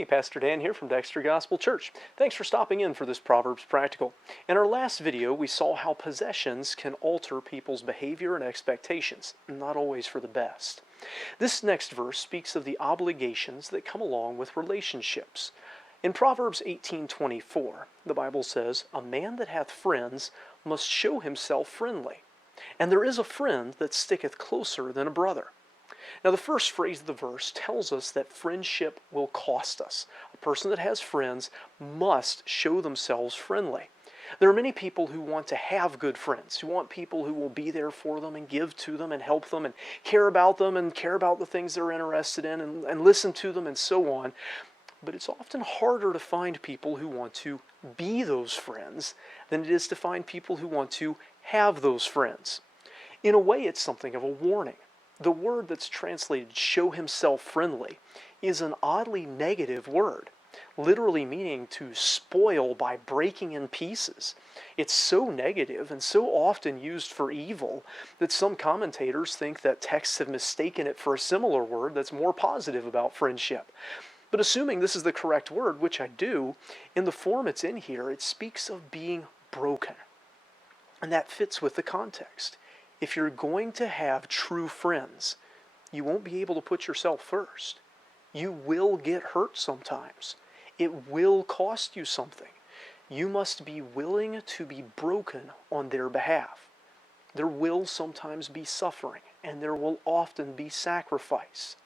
Hey, Pastor Dan here from Dexter Gospel Church. Thanks for stopping in for this Proverbs Practical. In our last video, we saw how possessions can alter people's behavior and expectations, not always for the best. This next verse speaks of the obligations that come along with relationships. In Proverbs 18:24, the Bible says, "A man that hath friends must show himself friendly, and there is a friend that sticketh closer than a brother." Now, the first phrase of the verse tells us that friendship will cost us. A person that has friends must show themselves friendly. There are many people who want to have good friends, who want people who will be there for them and give to them and help them and care about them and care about the things they're interested in and listen to them and so on. But it's often harder to find people who want to be those friends than it is to find people who want to have those friends. In a way, it's something of a warning. The word that's translated show himself friendly is an oddly negative word, literally meaning to spoil by breaking in pieces. It's so negative and so often used for evil that some commentators think that texts have mistaken it for a similar word that's more positive about friendship. But assuming this is the correct word, which I do, in the form it's in here, it speaks of being broken. And that fits with the context. If you're going to have true friends, you won't be able to put yourself first. You will get hurt sometimes. It will cost you something. You must be willing to be broken on their behalf. There will sometimes be suffering, and there will often be sacrifice.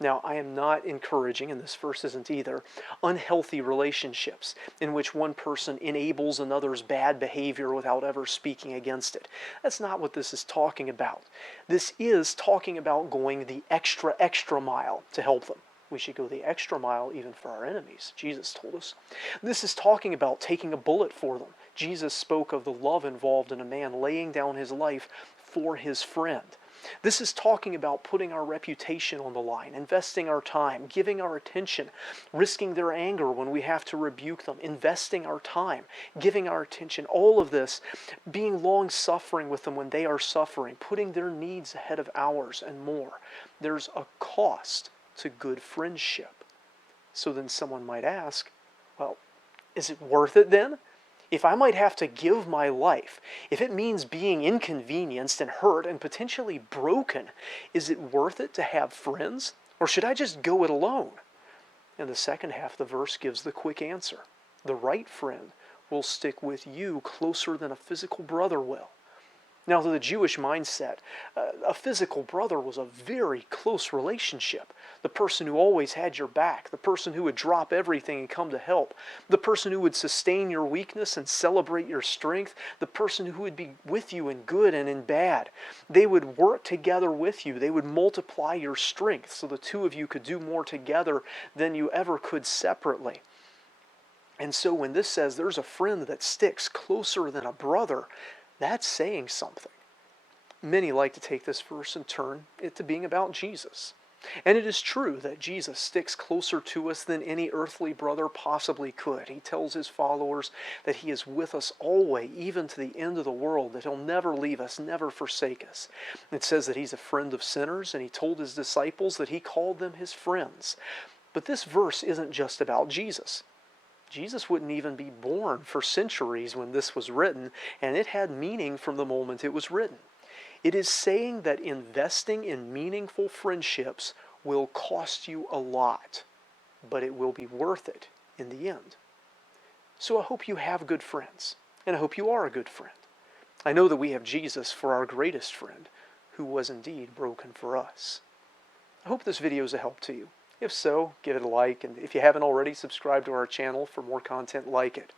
Now, I am not encouraging, and this verse isn't either, unhealthy relationships in which one person enables another's bad behavior without ever speaking against it. That's not what this is talking about. This is talking about going the extra mile to help them. We should go the extra mile even for our enemies, Jesus told us. This is talking about taking a bullet for them. Jesus spoke of the love involved in a man laying down his life for his friend. This is talking about putting our reputation on the line, investing our time, giving our attention, risking their anger when we have to rebuke them, investing our time, giving our attention, all of this, being long-suffering with them when they are suffering, putting their needs ahead of ours and more. There's a cost to good friendship. So then someone might ask, well, is it worth it then? If I might have to give my life, if it means being inconvenienced and hurt and potentially broken, is it worth it to have friends? Or should I just go it alone? And the second half of the verse gives the quick answer. The right friend will stick with you closer than a physical brother will. Now, to the Jewish mindset, a physical brother was a very close relationship. The person who always had your back, the person who would drop everything and come to help, the person who would sustain your weakness and celebrate your strength, the person who would be with you in good and in bad. They would work together with you. They would multiply your strength so the two of you could do more together than you ever could separately. And so when this says there's a friend that sticks closer than a brother, that's saying something. Many like to take this verse and turn it to being about Jesus. And it is true that Jesus sticks closer to us than any earthly brother possibly could. He tells his followers that he is with us always, even to the end of the world, that he'll never leave us, never forsake us. It says that he's a friend of sinners, and he told his disciples that he called them his friends. But this verse isn't just about Jesus. Jesus wouldn't even be born for centuries when this was written, and it had meaning from the moment it was written. It is saying that investing in meaningful friendships will cost you a lot, but it will be worth it in the end. So I hope you have good friends, and I hope you are a good friend. I know that we have Jesus for our greatest friend, who was indeed broken for us. I hope this video is a help to you. If so, give it a like, and if you haven't already, subscribe to our channel for more content like it.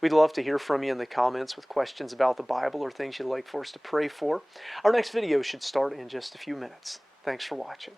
We'd love to hear from you in the comments with questions about the Bible or things you'd like for us to pray for. Our next video should start in just a few minutes. Thanks for watching.